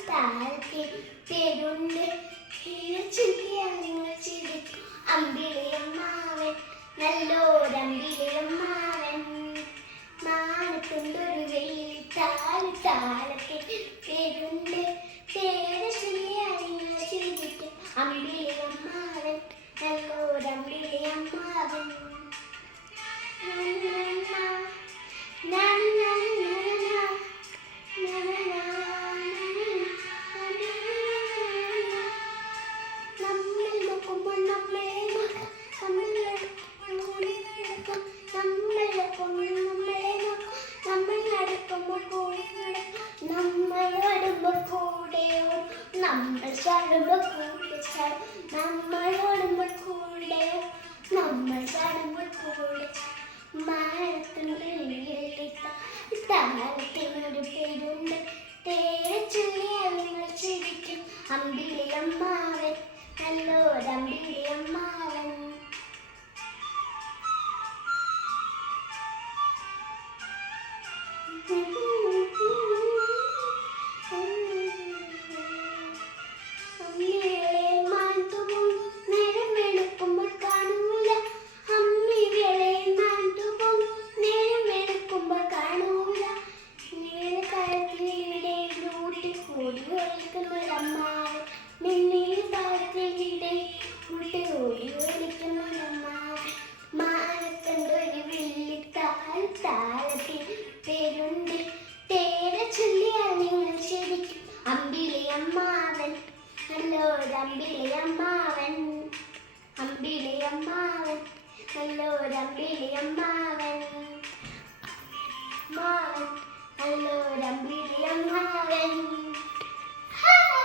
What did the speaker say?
താരത്തെ പേരുണ്ട് ചിരിക്കും അമ്പിളിയമ്മാവൻ നല്ലോരമ്പിളിയമ്മാവൻ മാനത്തുണ്ടൊരു വെയിൽ താരത്തെ പേരുണ്ട് പേര് ചിരിക്കും അമ്പിളിയമ്മാവൻ നല്ലോരമ്പിളിയമ്മാവൻ താരത്തിനൊരു പേരുണ്ട് പേര് ചൊല്ലിയാൽ നിങ്ങൾ ചിരിക്കും അമ്പിളിയമ്മാവൻ നല്ലോരമ്പിളിയമ്മാവൻ പേരുണ്ട് പേര് ചൊല്ലിയാൽ നിങ്ങൾ ശരിക്കും അമ്പിളിയമ്മാവൻ നല്ലോരമ്പിളിയമ്മാവൻ അമ്പിളിയമ്മാവൻ നല്ലോരമ്പിളിയമ്മാവൻ നല്ലോരമ്പിളിയമ്മാവൻ